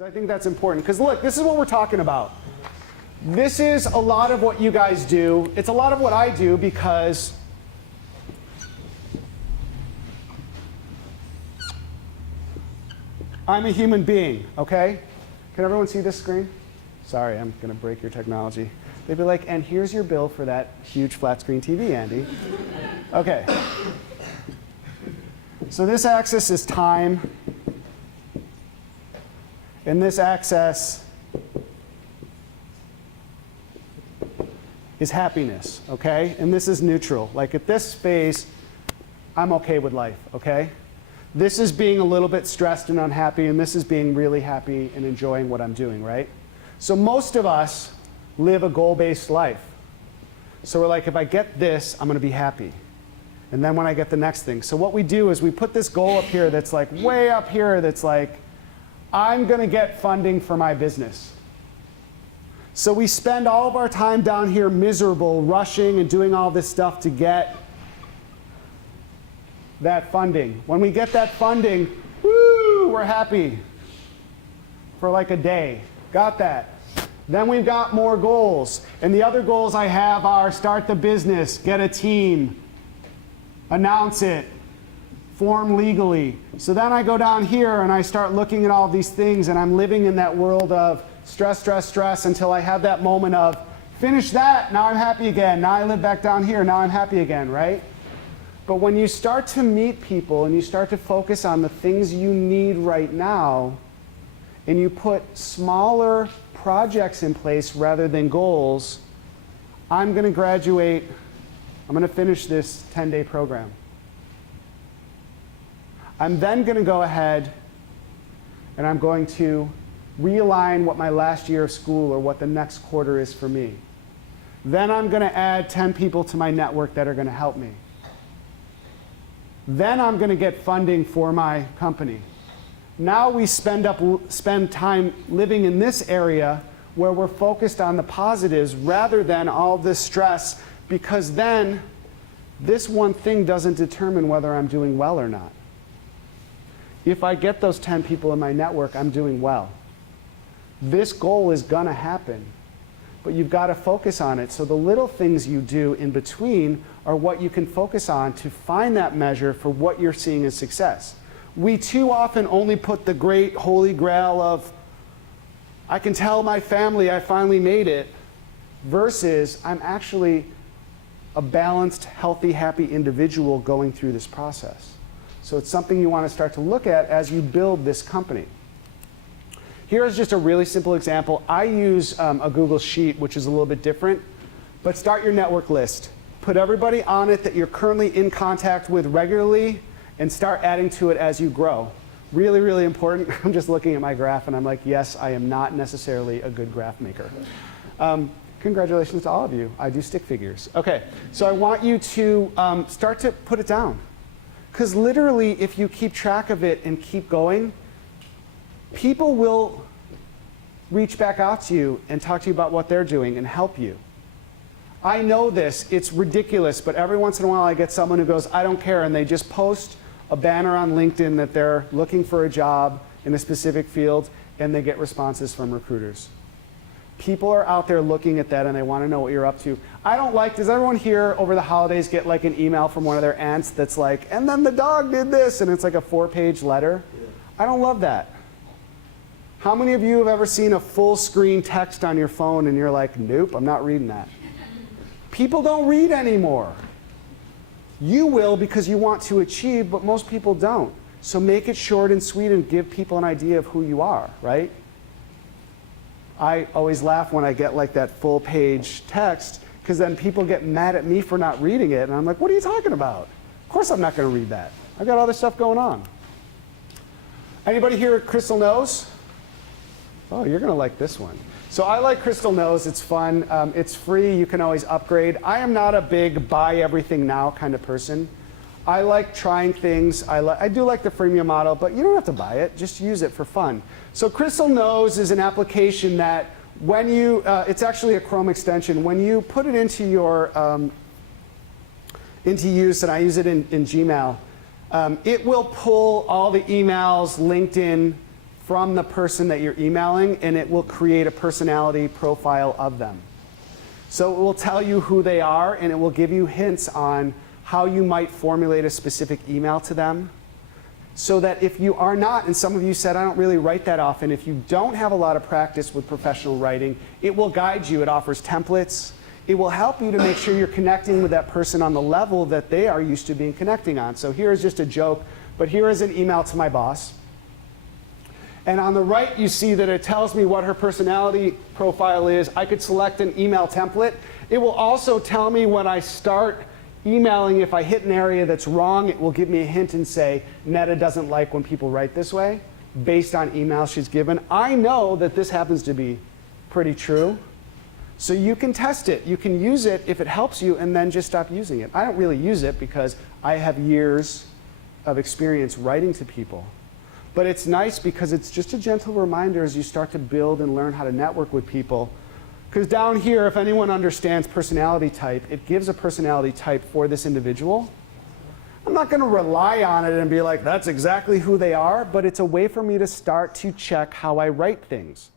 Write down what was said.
because I think that's important. Because look, this is what we're talking about. This is a lot of what you guys do. It's a lot of what I do because I'm a human being, okay? Can everyone see this screen? Sorry, I'm going to break your technology. They'd be like, and here's your bill for that huge flat screen TV, Andy. Okay. So this axis is time, and this axis is happiness, okay? And this is neutral. Like at this phase, I'm okay with life, okay? This is being a little bit stressed and unhappy, and this is being really happy and enjoying what I'm doing, right? So most of us live a goal-based life. So we're like, if I get this, I'm gonna be happy. And then when I get the next thing. So what we do is we put this goal up here that's like way up here that's like, I'm gonna get funding for my business. So we spend all of our time down here miserable, rushing and doing all this stuff to get that funding. When we get that funding, woo, we're happy for like a day. Got that. Then we've got more goals. And the other goals I have are start the business, get a team, announce it, form legally. So then I go down here and I start looking at all these things, and I'm living in that world of stress, stress, stress until I have that moment of finish that, now I'm happy again. Now I live back down here, now I'm happy again, right? But when you start to meet people and you start to focus on the things you need right now, and you put smaller projects in place rather than goals, I'm going to graduate, I'm going to finish this 10-day program. I'm then going to go ahead and I'm going to realign what my last year of school or what the next quarter is for me. Then I'm going to add 10 people to my network that are going to help me. Then I'm going to get funding for my company. Now we spend time living in this area where we're focused on the positives rather than all this stress, because then this one thing doesn't determine whether I'm doing well or not. If I get those 10 people in my network, I'm doing well. This goal is going to happen, but you've got to focus on it. So the little things you do in between are what you can focus on to find that measure for what you're seeing as success. We too often only put the great holy grail of, I can tell my family I finally made it, versus I'm actually a balanced, healthy, happy individual going through this process. So it's something you want to start to look at as you build this company. Here's just a really simple example. I use a Google Sheet, which is a little bit different, but start your network list. Put everybody on it that you're currently in contact with regularly, and start adding to it as you grow. Really, really important. I'm just looking at my graph and I'm like, yes, I am not necessarily a good graph maker. Congratulations to all of you. I do stick figures. Okay, so I want you to start to put it down. Because literally, if you keep track of it and keep going, people will reach back out to you and talk to you about what they're doing and help you. I know this, it's ridiculous, but every once in a while I get someone who goes, I don't care, and they just post a banner on LinkedIn that they're looking for a job in a specific field, and they get responses from recruiters. People are out there looking at that and they want to know what you're up to. I don't like, does everyone here over the holidays get like an email from one of their aunts that's like, and then the dog did this, and it's like a 4-page letter? Yeah. I don't love that. How many of you have ever seen a full screen text on your phone and you're like, nope, I'm not reading that? People don't read anymore. You will because you want to achieve, but most people don't. So make it short and sweet and give people an idea of who you are, right? I always laugh when I get like that full page text, because then people get mad at me for not reading it, and I'm like, what are you talking about? Of course I'm not going to read that. I've got other stuff going on. Anybody here at Crystal Knows? Oh, you're going to like this one. So I like Crystal Knows. It's fun. It's free. You can always upgrade. I am not a big buy everything now kind of person. I like trying things. I do like the freemium model, but you don't have to buy it. Just use it for fun. So Crystal Knows is an application that when you, it's actually a Chrome extension. When you put it into your, into use, and I use it in Gmail, it will pull all the emails, LinkedIn, from the person that you're emailing, and it will create a personality profile of them. So it will tell you who they are, and it will give you hints on how you might formulate a specific email to them. So that if you are not, and some of you said, I don't really write that often, if you don't have a lot of practice with professional writing, it will guide you. It offers templates. It will help you to make sure you're connecting with that person on the level that they are used to being connecting on. So here is just a joke, but here is an email to my boss. And on the right, you see that it tells me what her personality profile is. I could select an email template. It will also tell me when I start emailing, if I hit an area that's wrong, it will give me a hint and say, Netta doesn't like when people write this way, based on emails she's given. I know that this happens to be pretty true. So you can test it. You can use it if it helps you, and then just stop using it. I don't really use it because I have years of experience writing to people. But it's nice because it's just a gentle reminder as you start to build and learn how to network with people. Because down here, if anyone understands personality type, it gives a personality type for this individual. I'm not going to rely on it and be like, that's exactly who they are, but it's a way for me to start to check how I write things.